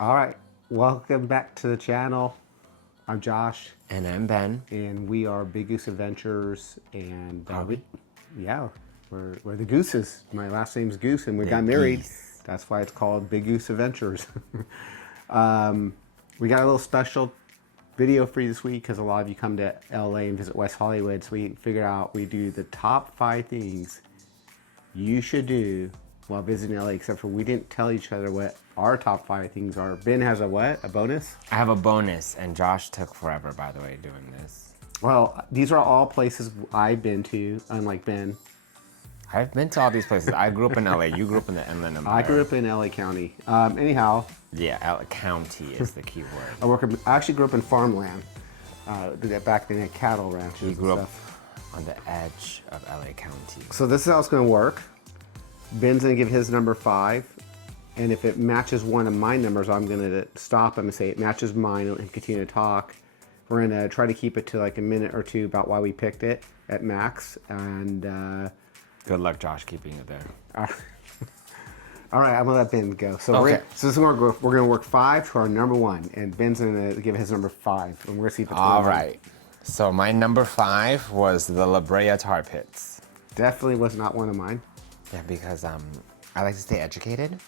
All right, welcome back to the channel. I'm Josh. And I'm Ben. And we are BigGoose Adventures. And Are we? Yeah, we're the Gooses. My last name's Goose, and we got Big married. Geese. That's why it's called BigGoose Adventures. We got a little special video for you this week because a lot of you come to LA and visit West Hollywood. So we figured out we do the top 5 things you should do while visiting LA, except for we didn't tell each other what our top 5 things are. Ben has a what? A bonus? I have a bonus, and Josh took forever, by the way, doing this. Well, these are all places I've been to, unlike Ben. I've been to all these places. I grew up in LA. You grew up in the Inland Empire. I grew up in LA County. Anyhow. Yeah, LA County is the key word. I actually grew up in farmland. Back then, they had cattle ranches You and grew up stuff. on the edge of LA County. So this is how it's going to work. Ben's going to give his number 5. And if it matches one of my numbers, I'm going to stop him and say it matches mine and continue to talk. We're going to try to keep it to like a minute or two about why we picked it at max. And Good luck, Josh, keeping it there. all right, I'm going to let Ben go. So, Okay. So this is we're going to work 5 to our number 1. And Ben's going to give his number 5. And we're going to see if it's All right. So my number 5 was the La Brea Tar Pits. Definitely was not one of mine. Yeah, because I like to stay educated.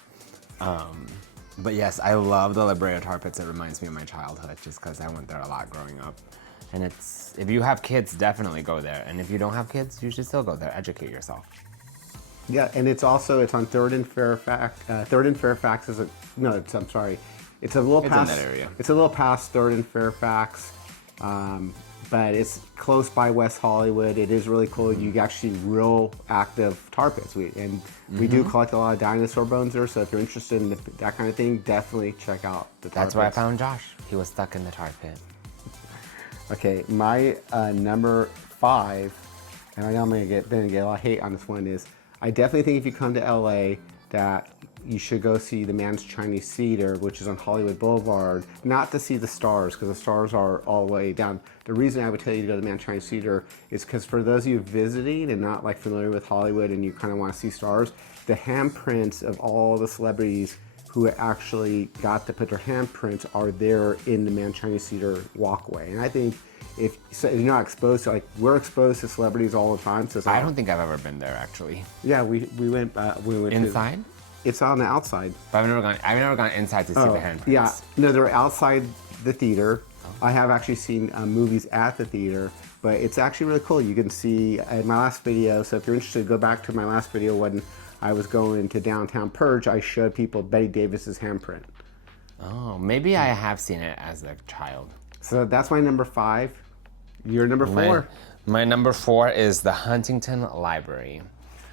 But yes, I love the La Brea Tar Pits. It reminds me of my childhood just because I went there a lot growing up. And if you have kids, definitely go there. And if you don't have kids, you should still go there. Educate yourself. Yeah, and it's on 3rd and Fairfax. 3rd and Fairfax is I'm sorry. It's a little past. in that area. It's a little past 3rd and Fairfax. But it's close by West Hollywood. It is really cool. You actually real active tar pits. We do collect a lot of dinosaur bones there. So if you're interested in that kind of thing, definitely check out the tar That's where I pits. found Josh. He was stuck in the tar pit. Okay, my number 5, and I know I'm gonna get a lot of hate on this one, is I definitely think if you come to LA that you should go see the Mann's Chinese Theatre, which is on Hollywood Boulevard, not to see the stars, because the stars are all the way down. The reason I would tell you to go to the Mann's Chinese Theatre is because for those of you visiting and not like familiar with Hollywood and you kind of want to see stars, the handprints of all the celebrities who actually got to put their handprints are there in the Mann's Chinese Theatre walkway. And I think if you're not exposed to, like, we're exposed to celebrities all the time. So I don't think I've ever been there, actually. Yeah, we went Inside? It's on the outside. But I've never gone inside to see the handprints. Yeah, no, they're outside the theater. I have actually seen movies at the theater, but it's actually really cool. You can see in my last video, so if you're interested, go back to my last video when I was going to downtown Purge, I showed people Bette Davis's handprint. Oh, maybe I have seen it as a child. So that's my number 5. Your number 4? My number 4 is the Huntington Library.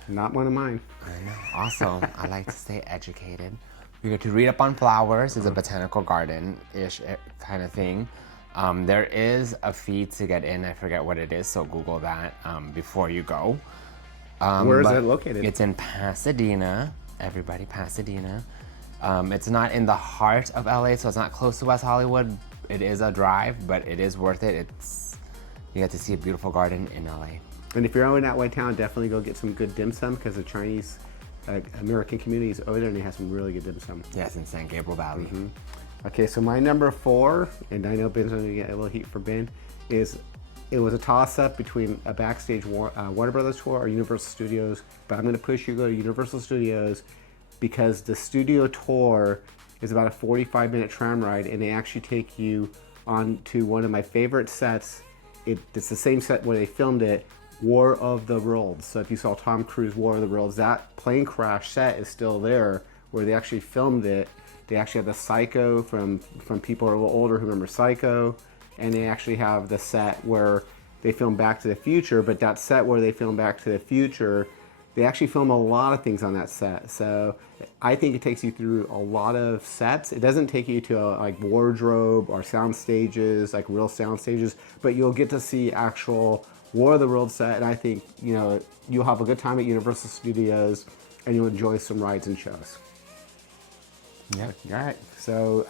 Not one of mine. I know. Also, I like to stay educated. You get to read up on flowers. It's a botanical garden-ish kind of thing. There is a fee to get in. I forget what it is, so Google that before you go. Where is it located? It's in Pasadena. Everybody, Pasadena. It's not in the heart of LA, so it's not close to West Hollywood. It is a drive, but it is worth it. You get to see a beautiful garden in LA. And if you're over in that way town, definitely go get some good dim sum because the Chinese American community is over there and they have some really good dim sum. Yes, in San Gabriel Valley. Mm-hmm. Okay, so my number 4, and I know Ben's going to get a little heat for Ben, is it was a toss-up between a backstage Warner Brothers tour or Universal Studios, but I'm going to push you to go to Universal Studios because the studio tour is about a 45-minute tram ride, and they actually take you on to one of my favorite sets. It's the same set where they filmed it, War of the Worlds. So if you saw Tom Cruise War of the Worlds, that plane crash set is still there where they actually filmed it. They actually have the Psycho from people who are a little older who remember Psycho, and they actually have the set where they filmed Back to the Future, but that set where they filmed Back to the Future, they actually film a lot of things on that set. So I think it takes you through a lot of sets. It doesn't take you to like wardrobe or sound stages, like real sound stages, but you'll get to see actual War of the World set, and I think you'll have a good time at Universal Studios, and you'll enjoy some rides and shows. Yeah. All right. So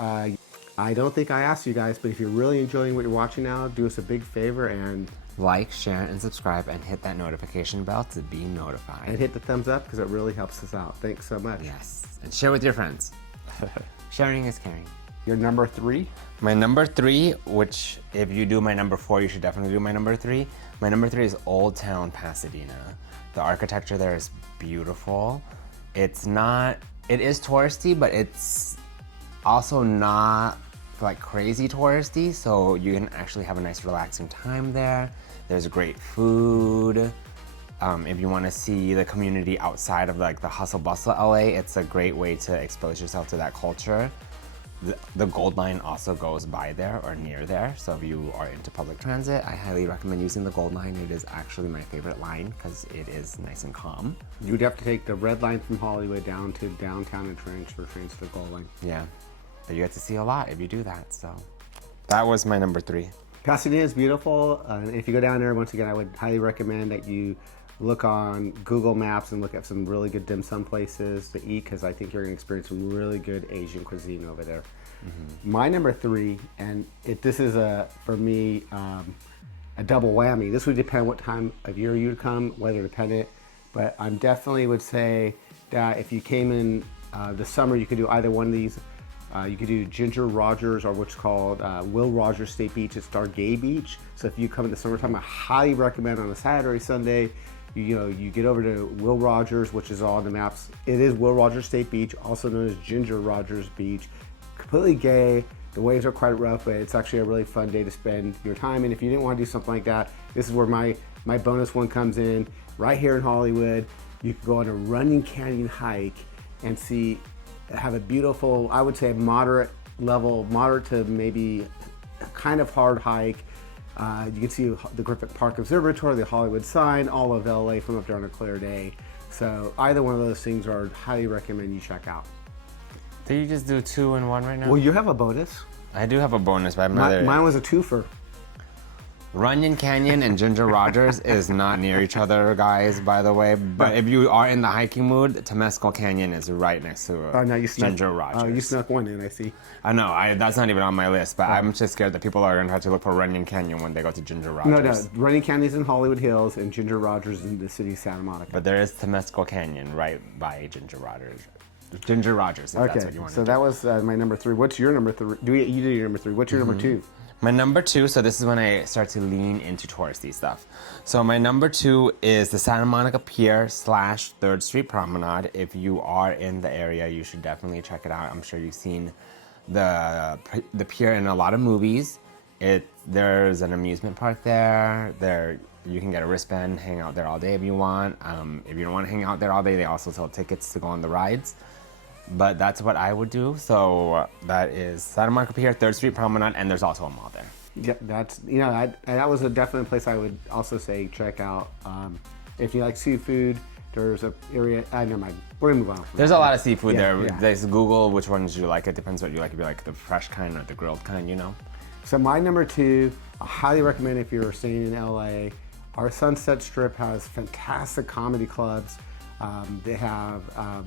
I don't think I asked you guys, but if you're really enjoying what you're watching now, do us a big favor and like, share, and subscribe, and hit that notification bell to be notified. hit the thumbs up because it really helps us out. Thanks so much. Yes, and share with your friends. Sharing is caring. Your number 3? My number 3, which if you do my number 4, you should definitely do my number 3. My number 3 is Old Town Pasadena. The architecture there is beautiful. It is touristy, but it's also not like crazy touristy, so you can actually have a nice relaxing time there. There's great food. If you want to see the community outside of like the hustle bustle LA, it's a great way to expose yourself to that culture. The Gold Line also goes by there or near there, so if you are into public transit, I highly recommend using the Gold Line. It is actually my favorite line because it is nice and calm. You'd have to take the red line from Hollywood down to downtown and transfer trains to the Gold Line. Yeah, but you get to see a lot if you do that, so that was my number 3. Pasadena is beautiful. If you go down there, once again, I would highly recommend that you look on Google Maps and look at some really good dim sum places to eat, because I think you're going to experience some really good Asian cuisine over there. Mm-hmm. My number 3, and this is for me a double whammy. This would depend what time of year you'd come, weather dependent, but I definitely would say that if you came in the summer, you could do either one of these. You could do Ginger Rogers, or what's called Will Rogers State Beach. It's our gay beach. So if you come in the summertime, I highly recommend on a Saturday, Sunday, you get over to Will Rogers, which is all on the maps. It is Will Rogers State Beach, also known as Ginger Rogers Beach. Completely gay. The waves are quite rough, but it's actually a really fun day to spend your time. And if you didn't want to do something like that, this is where my bonus one comes in. Right here in Hollywood, you can go on a Runyon Canyon hike and have a beautiful, I would say moderate to maybe kind of hard hike. You can see the Griffith Park Observatory, the Hollywood sign, all of LA from up there on a clear day. So either one of those things I highly recommend you check out. Did you just do 2 and 1 right now? Well, you have a bonus. I do have a bonus, but I'm not mine was a twofer. Runyon Canyon and Ginger Rogers is not near each other, guys, by the way. But if you are in the hiking mood, Temescal Canyon is right next to Ginger Rogers. Oh, you snuck one in, I see. I know, that's not even on my list, but I'm just scared that people are going to have to look for Runyon Canyon when they go to Ginger Rogers. No, Runyon Canyon's in Hollywood Hills and Ginger Rogers in the city of Santa Monica. But there is Temescal Canyon right by Ginger Rogers. Ginger Rogers, if that's what you want to do. So that was my number 3. What's your number 3? You did your number 3. What's your number 2? My number 2, so this is when I start to lean into touristy stuff. So my number 2 is the Santa Monica Pier / 3rd Street Promenade. If you are in the area, you should definitely check it out. I'm sure you've seen the pier in a lot of movies. There's an amusement park there. You can get a wristband, hang out there all day if you want. If you don't want to hang out there all day, they also sell tickets to go on the rides. But that's what I would do. So that is Santa Monica Pier, 3rd Street Promenade, and there's also a mall there. Yep, that was a definite place I would also say check out. If you like seafood, there's a area. Never mind. We're gonna move on. There's a lot of seafood there. Yeah. There's Google which ones you like. It depends what you like. If you like the fresh kind or the grilled kind, So my number 2, I highly recommend if you're staying in LA. Our Sunset Strip has fantastic comedy clubs. They have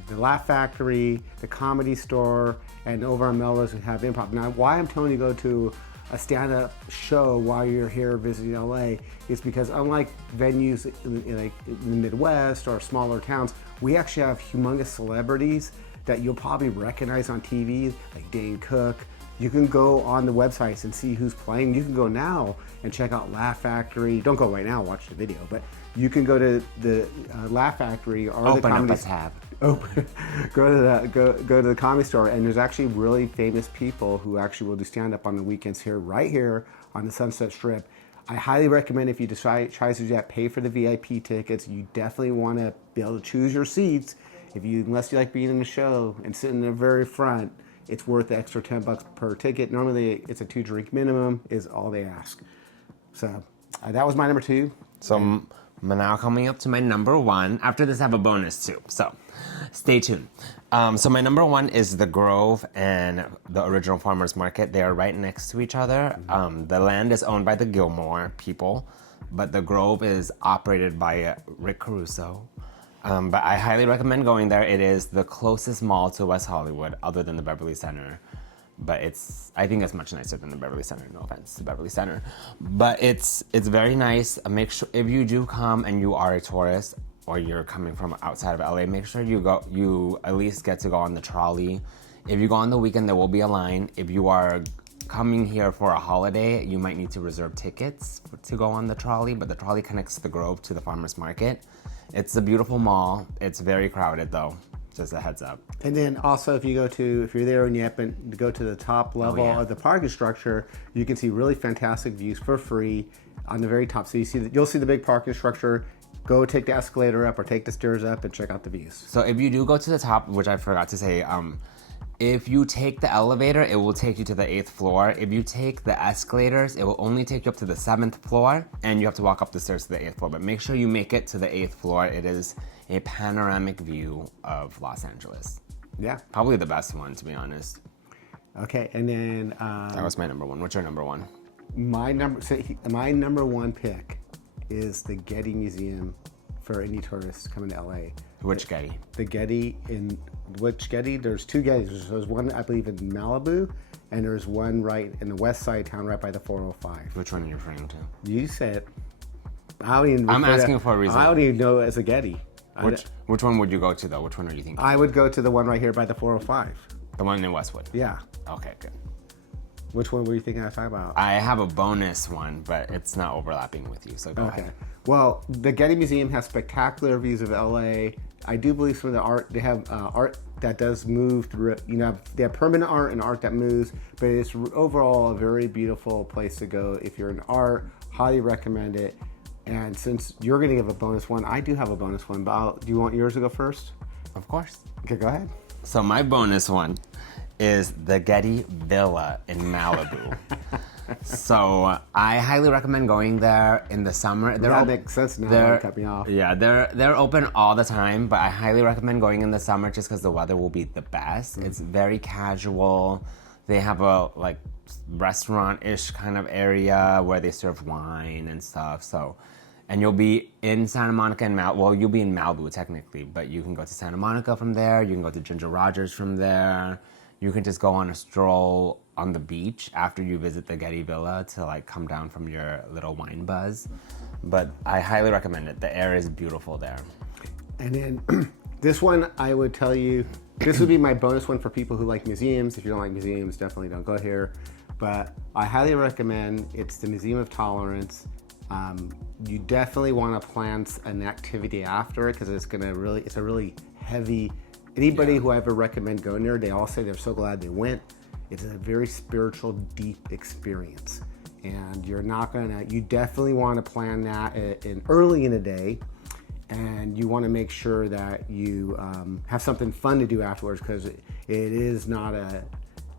the Laugh Factory, the Comedy Store, and over on Melrose we have Improv. Now, why I'm telling you to go to a stand-up show while you're here visiting LA is because unlike venues in the Midwest or smaller towns, we actually have humongous celebrities that you'll probably recognize on TV, like Dane Cook. You can go on the websites and see who's playing. You can go now and check out Laugh Factory. Don't go right now, watch the video, but you can go to the Laugh Factory or the Comedy tab. Go to the Comedy Store, and there's actually really famous people who actually will do stand-up on the weekends right here on the Sunset Strip. I highly recommend if you try to do that, pay for the VIP tickets. You definitely want to be able to choose your seats. Unless you like being in the show and sitting in the very front, it's worth the extra $10 per ticket. Normally, it's a 2-drink minimum is all they ask. So that was my number 2. So now coming up to my number 1. After this, I have a bonus too. So stay tuned. So my number 1 is the Grove and the Original Farmers Market. They are right next to each other. The land is owned by the Gilmore people, but the Grove is operated by Rick Caruso. But I highly recommend going there. It is the closest mall to West Hollywood other than the Beverly Center. But I think it's much nicer than the Beverly Center. No offense to Beverly Center. But it's very nice. Make sure if you do come and you are a tourist or you're coming from outside of LA, make sure you at least get to go on the trolley. If you go on the weekend, there will be a line. If you are coming here for a holiday, you might need to reserve tickets to go on the trolley, but the trolley connects the Grove to the farmer's market. It's a beautiful mall. It's very crowded though, just a heads up. And then also if you're there and you happen to go to the top level of the parking structure, you can see really fantastic views for free on the very top. So you'll see the big parking structure. Go take the escalator up or take the stairs up and check out the views. So if you do go to the top, which I forgot to say, if you take the elevator, it will take you to the 8th floor. If you take the escalators, it will only take you up to the 7th floor, and you have to walk up the stairs to the 8th floor. But make sure you make it to the 8th floor. It is a panoramic view of Los Angeles. Yeah. Probably the best one, to be honest. Okay, and then... that was my number one. What's your number one? My number one pick is the Getty Museum for any tourist coming to LA. Which Getty? The Getty which Getty? There's two Gettys. There's one, I believe, in Malibu, and there's one right in the west side of town, right by the 405. Which one are you referring to? You said, I don't even. I'm asking for a reason. I don't even know it as a Getty. Which one would you go to though? Which one are you thinking? I would go to the one right here by the 405. The one in Westwood. Yeah. Okay, good. Which one were you thinking I was talking about? I have a bonus one, but it's not overlapping with you, so go ahead. Well, the Getty Museum has spectacular views of LA. I do believe some of the art, they have art that does move through, they have permanent art and art that moves, but it's overall a very beautiful place to go. If you're in art, highly recommend it. And since you're going to give a bonus one, I do have a bonus one, but do you want yours to go first? Of course. Okay, go ahead. So my bonus one is the Getty Villa in Malibu. So I highly recommend going there in the summer. That makes sense now. Don't cut me off. Yeah, they're open all the time, but I highly recommend going in the summer just because the weather will be the best. It's very casual. They have a restaurant-ish kind of area where they serve wine and stuff. So, and you'll be in Santa Monica and you'll be in Malibu technically, but you can go to Santa Monica from there. You can go to Ginger Rogers from there. You can just go on a stroll on the beach after you visit the Getty Villa to come down from your little wine buzz. But I highly recommend it. The air is beautiful there. And then this one, I would tell you, this would be my bonus one for people who like museums. If you don't like museums, definitely don't go here. But I highly recommend, it's the Museum of Tolerance. You definitely want to plan an activity after it because it's a really heavy. Anybody who I ever recommend going there, they all say they're so glad they went. It's a very spiritual, deep experience. And you definitely want to plan that early in the day. And you want to make sure that you have something fun to do afterwards because it is not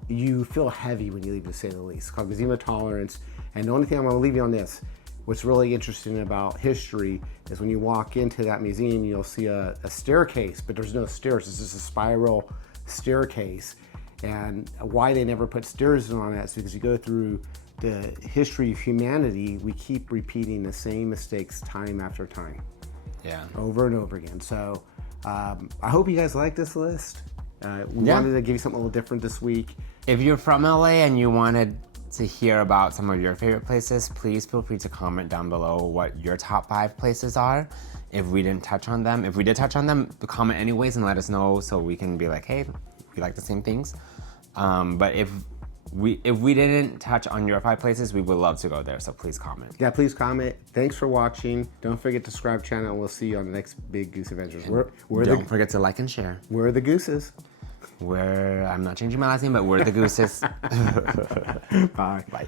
you feel heavy when you leave, to say the least. It's called Museum of Tolerance. And the only thing I'm going to leave you on this, what's really interesting about history is when you walk into that museum, you'll see a staircase, but there's no stairs. It's just a spiral staircase. And why they never put stairs on it is because you go through the history of humanity, we keep repeating the same mistakes time after time. Yeah. Over and over again. So I hope you guys like this list. We wanted to give you something a little different this week. If you're from LA and you wanted to hear about some of your favorite places, please feel free to comment down below what your top 5 places are. If we didn't touch on them, if we did touch on them, comment anyways and let us know so we can be like, hey, we like the same things. But if we didn't touch on your 5 places, we would love to go there. So please comment. Yeah, please comment. Thanks for watching. Don't forget to subscribe channel. And we'll see you on the next Big Goose Adventures. Don't forget to like and share. We're the Gooses. I'm not changing my last name, but we're the Gooses. Bye. Bye.